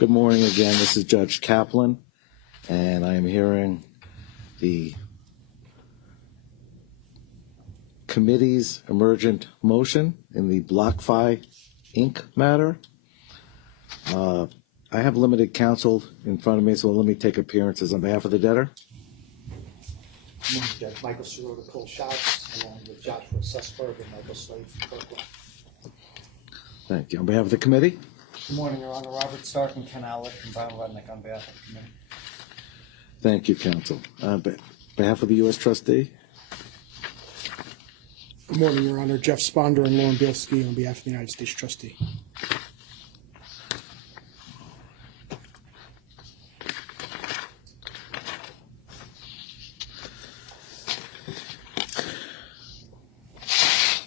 Good morning again. This is Judge Kaplan, and I am hearing the committee's emergent motion in the BlockFi Inc. matter. I have limited counsel in front of me, so let me take appearances on behalf of the debtor. Good morning, Judge. Michael Sirota, Cole Schatz, along with Joshua Sussberg and Michael Slade from Kirkland. Thank you. On behalf of the committee? Good morning, Your Honor. Robert Stark and Ken Allett from Brown Rudnick on behalf of the committee. Thank you, counsel. On behalf of the U.S. trustee? Good morning, Your Honor. Jeff Sponder and Lauren Bielski on behalf of the United States trustee.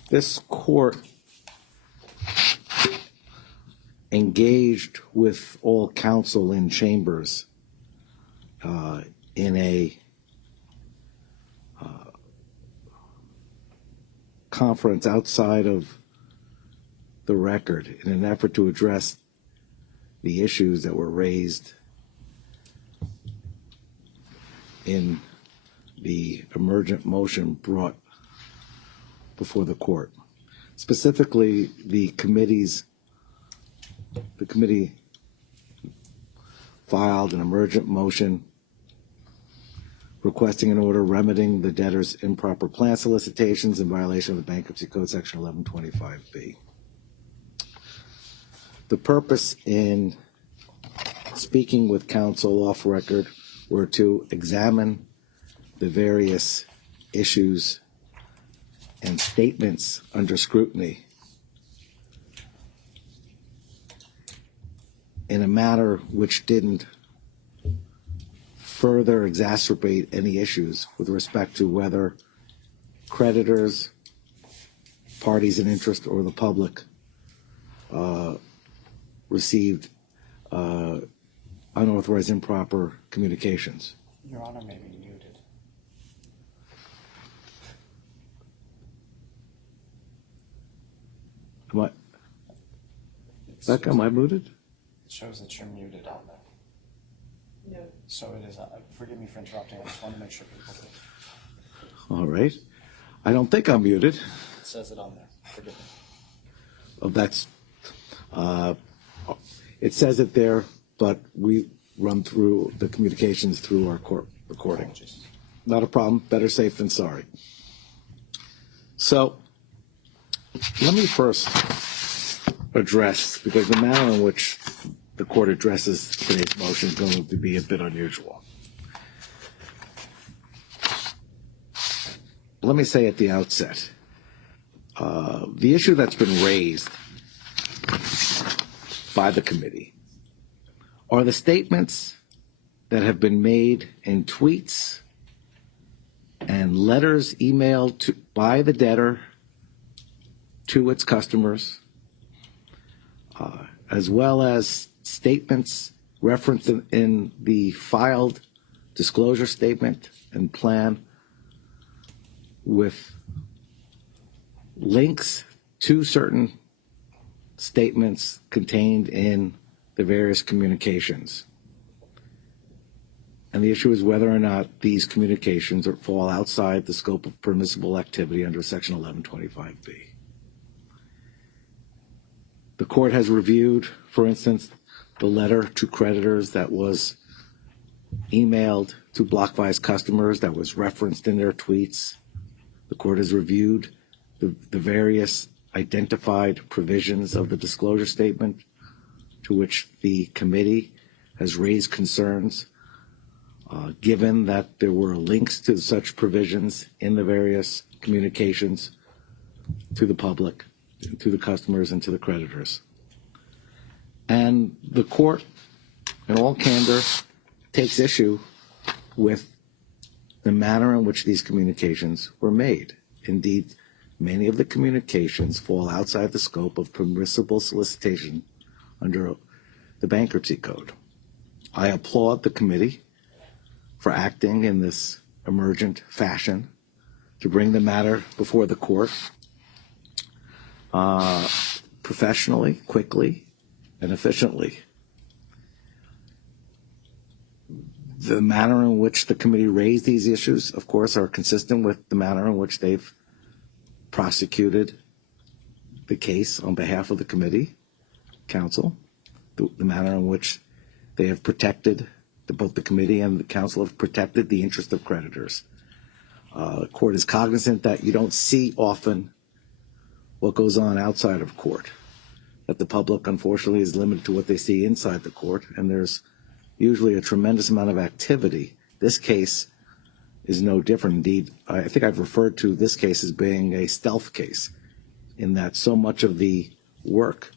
This court engaged with all counsel in chambers in a conference outside of the record in an effort to address the issues that were raised in the emergent motion brought before the court. Specifically, the committee filed an emergent motion requesting an order remedying the debtor's improper plan solicitations in violation of the Bankruptcy Code Section 1125B. The purpose in speaking with counsel off record were to examine the various issues and statements under scrutiny in a manner which didn't further exacerbate any issues with respect to whether creditors, parties in interest, or the public received unauthorized improper communications. Your Honor may be muted. Am I muted? It shows that you're muted on there. No. So it is. Forgive me for interrupting. I just want to make sure people do. All right. I don't think I'm muted. It says it on there. Forgive me. Oh, that's. It says it there, but we run through the communications through our court recording. Apologies. Not a problem. Better safe than sorry. So let me first address, because the manner in which the court addresses today's motion is going to be a bit unusual. Let me say at the outset, the issue that's been raised by the committee are the statements that have been made in tweets and letters emailed by the debtor to its customers, as well as statements referenced in the filed disclosure statement and plan with links to certain statements contained in the various communications. And the issue is whether or not these communications fall outside the scope of permissible activity under Section 1125B. The court has reviewed, for instance, the letter to creditors that was emailed to BlockFi's customers that was referenced in their tweets. The court has reviewed the various identified provisions of the disclosure statement to which the committee has raised concerns, given that there were links to such provisions in the various communications to the public, to the customers, and to the creditors. And the court, in all candor, takes issue with the manner in which these communications were made. Indeed, many of the communications fall outside the scope of permissible solicitation under the Bankruptcy Code. I applaud the committee for acting in this emergent fashion to bring the matter before the court professionally, quickly, and efficiently. The manner in which the committee raised these issues, of course, are consistent with the manner in which they've prosecuted the case on behalf of the committee, council, the manner in which they have protected, both the committee and the council have protected the interest of creditors. The court is cognizant that you don't see often what goes on outside of court, that the public, unfortunately, is limited to what they see inside the court, and there's usually a tremendous amount of activity. This case is no different. Indeed, I think I've referred to this case as being a stealth case, in that so much of the work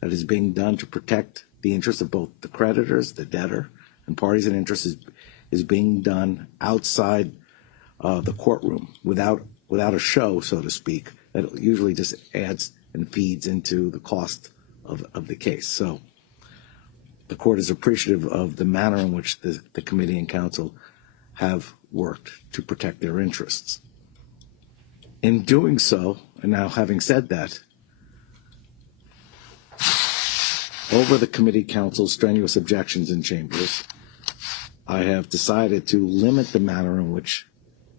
that is being done to protect the interests of both the creditors, the debtor, and parties in interest is being done outside the courtroom without a show, so to speak, that usually just adds and feeds into the cost of the case. So the court is appreciative of the manner in which the committee and council have worked to protect their interests. In doing so, and now having said that, over the committee council's strenuous objections in chambers, I have decided to limit the manner in which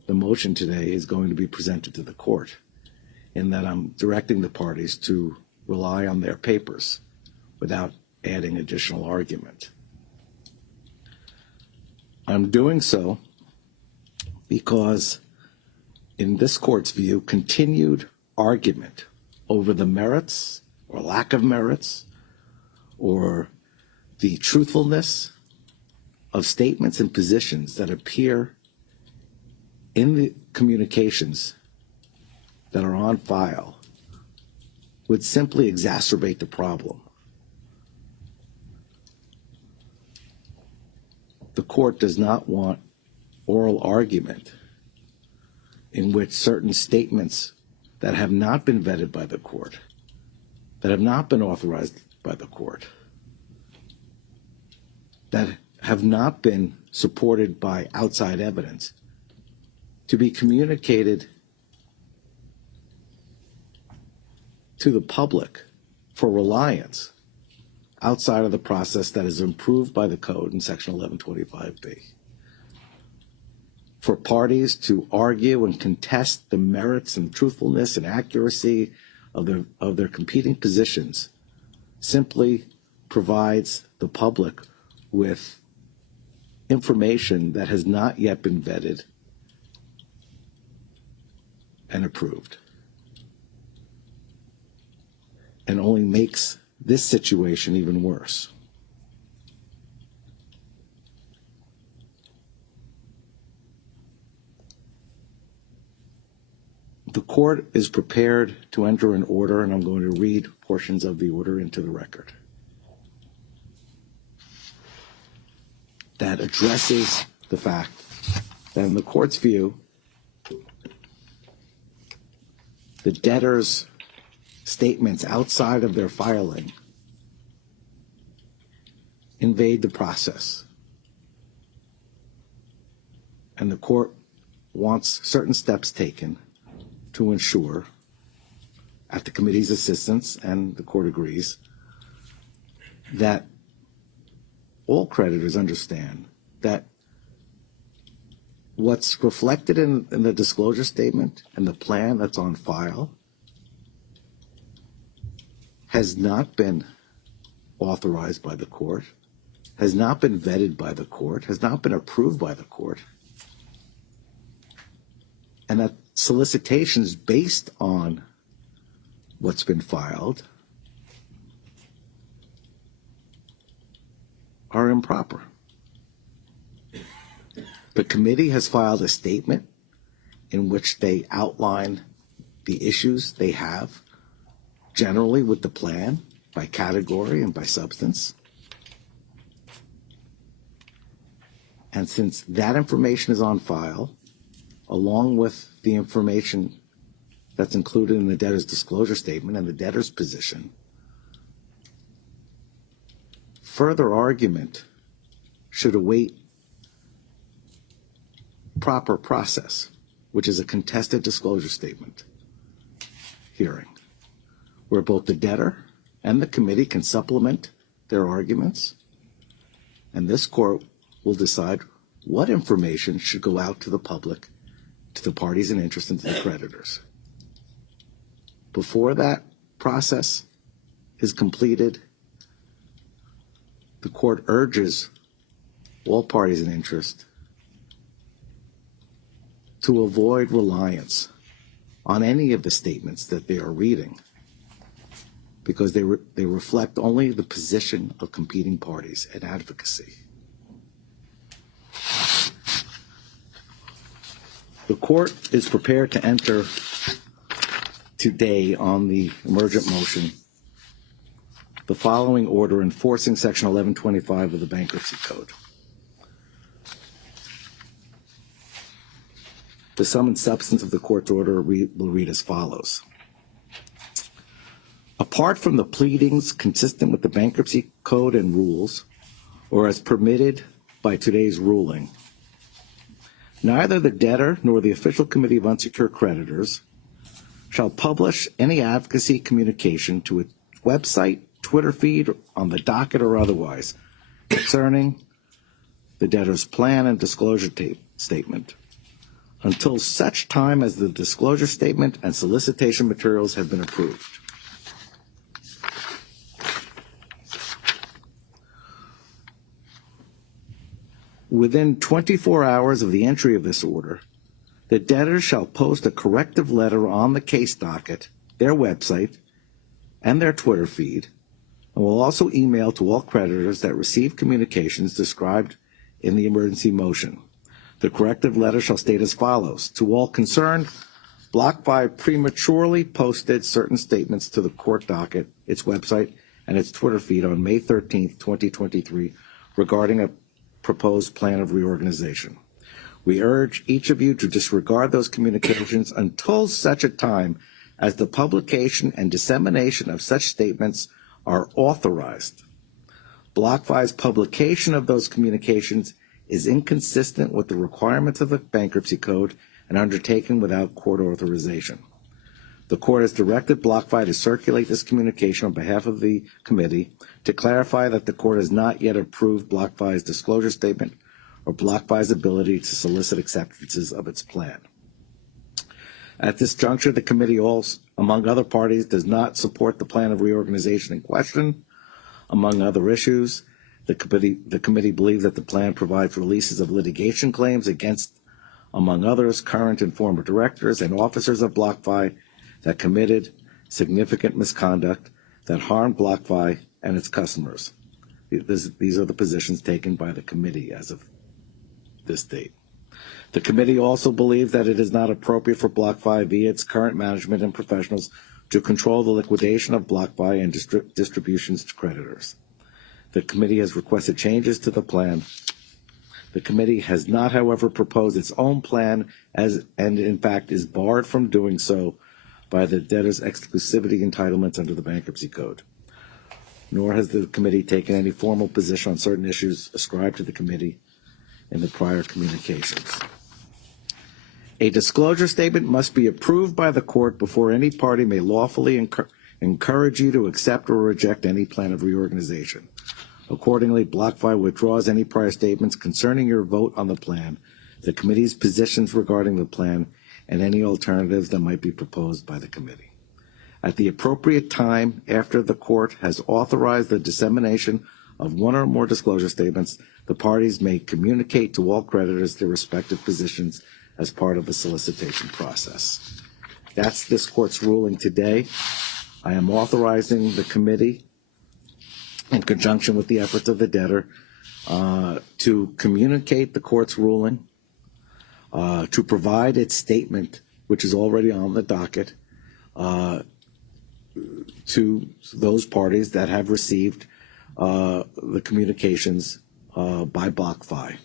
the motion today is going to be presented to the court, in that I'm directing the parties to rely on their papers without adding additional argument. I'm doing so because, in this court's view, continued argument over the merits or lack of merits or the truthfulness of statements and positions that appear in the communications that are on file would simply exacerbate the problem. The court does not want oral argument in which certain statements that have not been vetted by the court, that have not been authorized by the court, that have not been supported by outside evidence, to be communicated to the public for reliance outside of the process that is improved by the code in section 1125B. For parties to argue and contest the merits and truthfulness and accuracy of their competing positions simply provides the public with information that has not yet been vetted and approved, and only makes this situation even worse. The court is prepared to enter an order, and I'm going to read portions of the order into the record, that addresses the fact that, in the court's view, the debtor's statements outside of their filing invade the process. And the court wants certain steps taken to ensure, at the committee's assistance, and the court agrees, that all creditors understand that what's reflected in the disclosure statement and the plan that's on file has not been authorized by the court, has not been vetted by the court, has not been approved by the court, and that solicitations based on what's been filed are improper. The committee has filed a statement in which they outline the issues they have generally with the plan by category and by substance. And since that information is on file, along with the information that's included in the debtor's disclosure statement and the debtor's position, further argument should await proper process, which is a contested disclosure statement hearing, where both the debtor and the committee can supplement their arguments, and this court will decide what information should go out to the public, to the parties in interest, and to the creditors. Before that process is completed, the court urges all parties in interest to avoid reliance on any of the statements that they are reading, because they reflect only the position of competing parties and advocacy. The court is prepared to enter today on the emergent motion the following order enforcing Section 1125 of the Bankruptcy Code. The sum and substance of the court's order will read as follows. Apart from the pleadings consistent with the Bankruptcy Code and rules, or as permitted by today's ruling, neither the debtor nor the official committee of unsecured creditors shall publish any advocacy communication to its website, Twitter feed, on the docket, or otherwise concerning the debtor's plan and disclosure statement until such time as the disclosure statement and solicitation materials have been approved. Within 24 hours of the entry of this order, the debtor shall post a corrective letter on the case docket, their website, and their Twitter feed, and will also email to all creditors that receive communications described in the emergency motion. The corrective letter shall state as follows. To all concerned, BlockFi prematurely posted certain statements to the court docket, its website, and its Twitter feed on May 13th, 2023, regarding a proposed plan of reorganization. We urge each of you to disregard those communications until such a time as the publication and dissemination of such statements are authorized. BlockFi's publication of those communications is inconsistent with the requirements of the Bankruptcy Code and undertaken without court authorization. The court has directed BlockFi to circulate this communication on behalf of the committee to clarify that the court has not yet approved BlockFi's disclosure statement or BlockFi's ability to solicit acceptances of its plan. At this juncture, the committee also, among other parties, does not support the plan of reorganization in question. Among other issues, the committee believes that the plan provides releases of litigation claims against, among others, current and former directors and officers of BlockFi that committed significant misconduct that harmed BlockFi and its customers. These are the positions taken by the committee as of this date. The committee also believes that it is not appropriate for BlockFi via its current management and professionals to control the liquidation of BlockFi and distributions to creditors. The committee has requested changes to the plan. The committee has not, however, proposed its own plan and in fact is barred from doing so by the debtor's exclusivity entitlements under the Bankruptcy Code. Nor has the committee taken any formal position on certain issues ascribed to the committee in the prior communications. A disclosure statement must be approved by the court before any party may lawfully encourage you to accept or reject any plan of reorganization. Accordingly, BlockFi withdraws any prior statements concerning your vote on the plan, the committee's positions regarding the plan, and any alternatives that might be proposed by the committee. At the appropriate time, after the court has authorized the dissemination of one or more disclosure statements, the parties may communicate to all creditors their respective positions as part of the solicitation process. That's this court's ruling today. I am authorizing the committee, in conjunction with the efforts of the debtor, to communicate the court's ruling, to provide its statement, which is already on the docket, to those parties that have received the communications by BlockFi.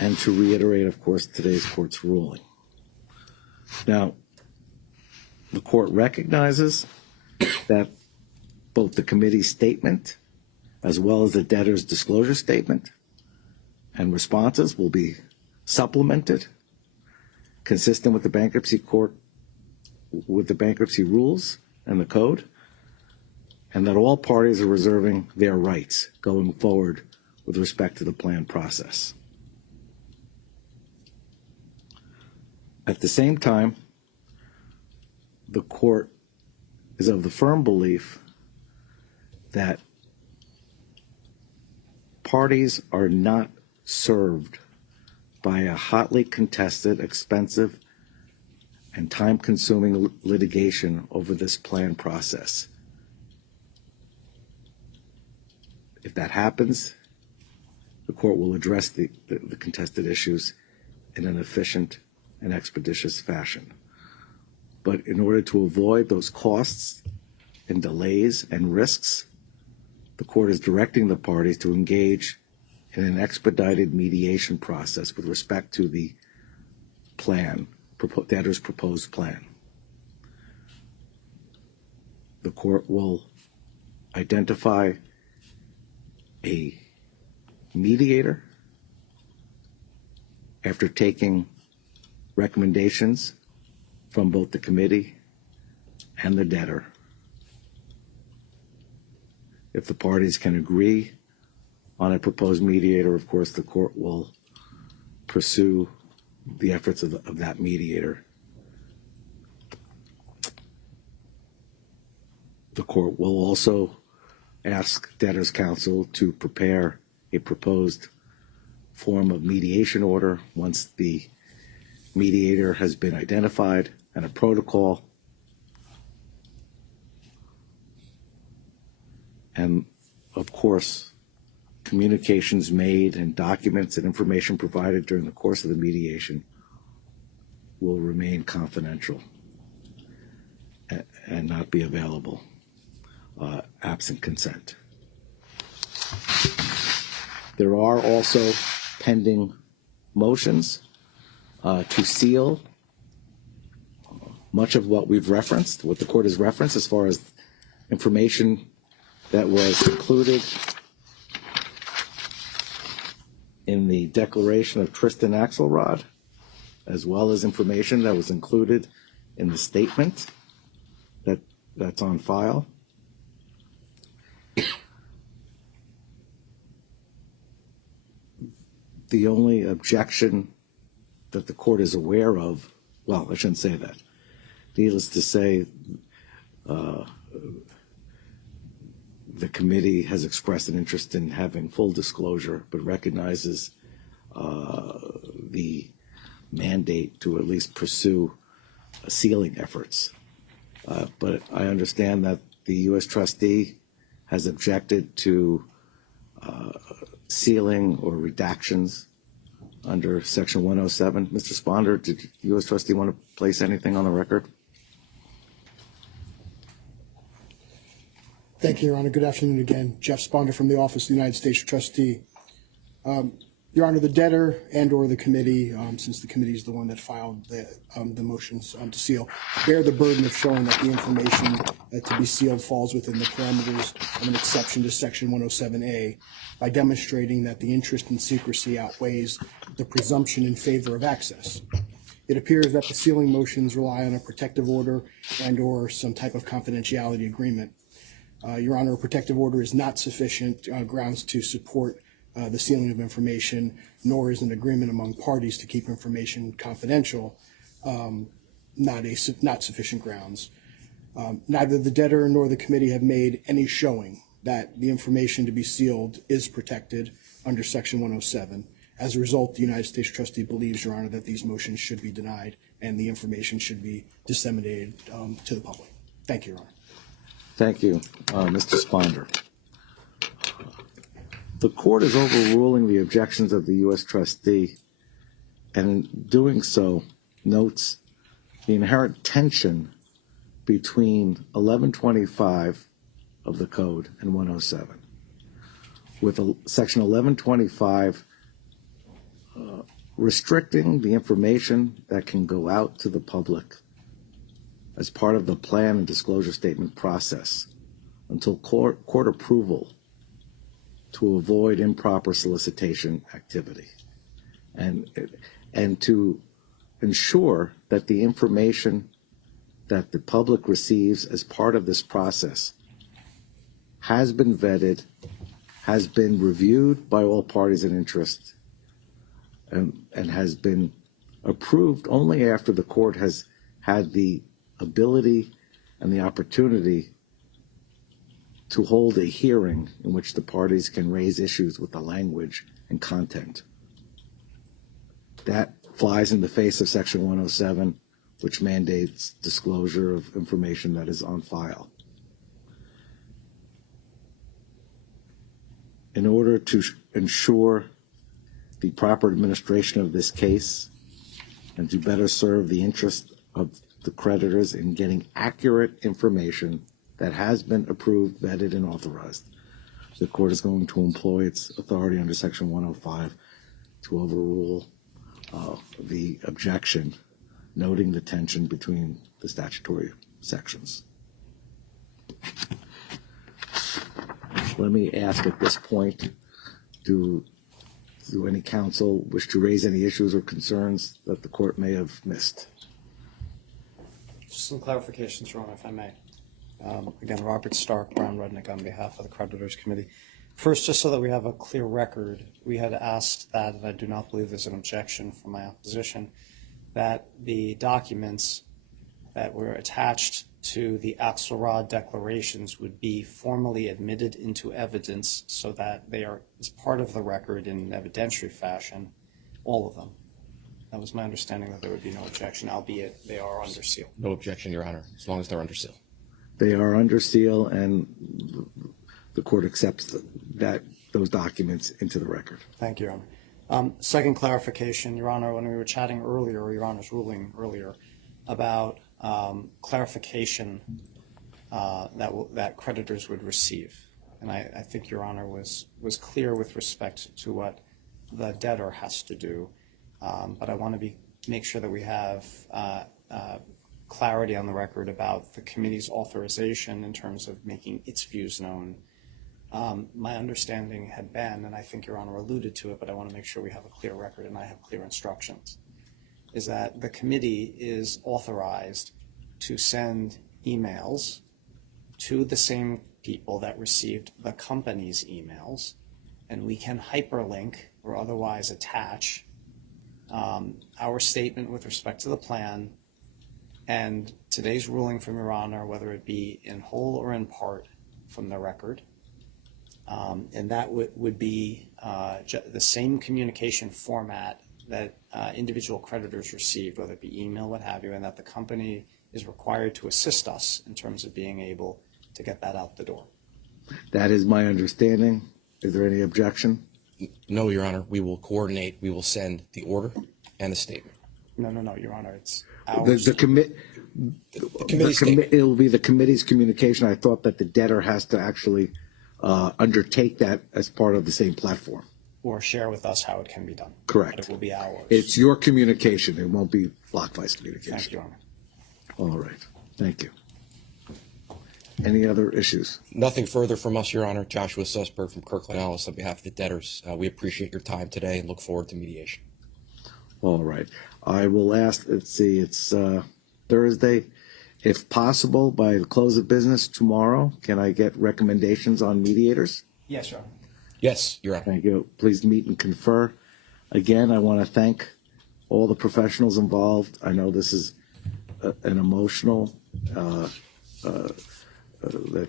And to reiterate, of course, today's court's ruling. Now, the court recognizes that both the committee's statement as well as the debtor's disclosure statement and responses will be supplemented consistent with the bankruptcy court, with the bankruptcy rules and the code, and that all parties are reserving their rights going forward with respect to the plan process. At the same time, the court is of the firm belief that parties are not served by a hotly contested, expensive, and time-consuming litigation over this plan process. If that happens, the court will address the contested issues in an efficient and expeditious fashion. But in order to avoid those costs and delays and risks, the court is directing the parties to engage in an expedited mediation process with respect to the plan, debtor's proposed plan. The court will identify a mediator after taking recommendations from both the committee and the debtor. If the parties can agree on a proposed mediator, of course, the court will pursue the efforts of that mediator. The court will also ask debtors' counsel to prepare a proposed form of mediation order once the mediator has been identified and a protocol. And of course, communications made and documents and information provided during the course of the mediation will remain confidential and not be available absent consent. There are also pending motions to seal much of what we've referenced, what the court has referenced as far as information that was included in the declaration of Tristan Axelrod, as well as information that was included in the statement that's on file. The only objection that the court is aware of, well, I shouldn't say that. Needless to say, the committee has expressed an interest in having full disclosure, but recognizes the mandate to at least pursue sealing efforts. But I understand that the U.S. trustee has objected to sealing or redactions under Section 107. Mr. Sponder, did the U.S. trustee want to place anything on the record? Thank you, Your Honor. Good afternoon again. Jeff Sponder from the Office of the United States Trustee. Your Honor, the debtor and or the committee, since the committee is the one that filed the motions to seal, bear the burden of showing that the information to be sealed falls within the parameters of an exception to Section 107A by demonstrating that the interest in secrecy outweighs the presumption in favor of access. It appears that the sealing motions rely on a protective order and or some type of confidentiality agreement. Your Honor, a protective order is not sufficient grounds to support the sealing of information, nor is an agreement among parties to keep information confidential not sufficient grounds. Neither the debtor nor the committee have made any showing that the information to be sealed is protected under Section 107. As a result, the United States trustee believes, Your Honor, that these motions should be denied and the information should be disseminated to the public. Thank you, Your Honor. Thank you, Mr. Sponder. The court is overruling the objections of the U.S. trustee, and in doing so notes the inherent tension between 1125 of the code and 107. With Section 1125 restricting the information that can go out to the public as part of the plan and disclosure statement process until court approval to avoid improper solicitation activity, and to ensure that the information that the public receives as part of this process has been vetted, has been reviewed by all parties in interest and has been approved only after the court has had the ability and the opportunity to hold a hearing in which the parties can raise issues with the language and content. That flies in the face of Section 107, which mandates disclosure of information that is on file. In order to ensure the proper administration of this case and to better serve the interest of the creditors in getting accurate information that has been approved, vetted, and authorized, the court is going to employ its authority under Section 105 to overrule the objection, noting the tension between the statutory sections. Let me ask at this point, do any counsel wish to raise any issues or concerns that the court may have missed? Just some clarifications, Your Honor, if I may. Again, Robert Stark, Brown Rudnick, on behalf of the Creditors Committee. First, just so that we have a clear record, we had asked that, and I do not believe there's an objection from my opposition, that the documents that were attached to the Axelrod declarations would be formally admitted into evidence so that they are as part of the record in evidentiary fashion, all of them. That was my understanding, that there would be no objection, albeit they are under seal. No objection, Your Honor, as long as they're under seal. They are under seal, and the court accepts that those documents into the record. Thank you, Your Honor. Second clarification, Your Honor, when we were chatting earlier, or Your Honor's ruling earlier, about clarification that creditors would receive. And I think Your Honor was clear with respect to what the debtor has to do. But I want to make sure that we have clarity on the record about the committee's authorization in terms of making its views known. My understanding had been, and I think Your Honor alluded to it, but I want to make sure we have a clear record and I have clear instructions, is that the committee is authorized to send emails to the same people that received the company's emails, and we can hyperlink or otherwise attach our statement with respect to the plan and today's ruling from Your Honor, whether it be in whole or in part from the record. And that would be the same communication format that individual creditors received, whether it be email, what have you, and that the company is required to assist us in terms of being able to get that out the door. That is my understanding. Is there any objection? No, Your Honor, we will coordinate, we will send the order and the statement. No, Your Honor, it's ours. The committee statement. it will be the committee's communication. I thought that the debtor has to actually undertake that as part of the same platform. Or share with us how it can be done. Correct. But it will be ours. It's your communication. It won't be BlockFi's communication. Thank you, Your Honor. All right. Thank you. Any other issues? Nothing further from us, Your Honor. Joshua Sussberg from Kirkland Ellis on behalf of the debtors. We appreciate your time today and look forward to mediation. All right. I will ask, let's see, it's Thursday. If possible, by the close of business tomorrow, can I get recommendations on mediators? Yes, Your Honor. Yes, Your Honor. Thank you. Please meet and confer. Again, I want to thank all the professionals involved. I know this is an emotional, that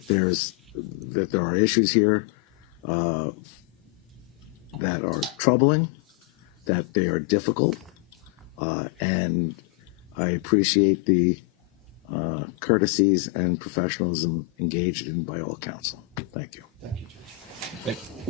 there are issues here that are troubling, that they are difficult, and I appreciate the courtesies and professionalism engaged in by all counsel. Thank you. Thank you, Judge. Thank you.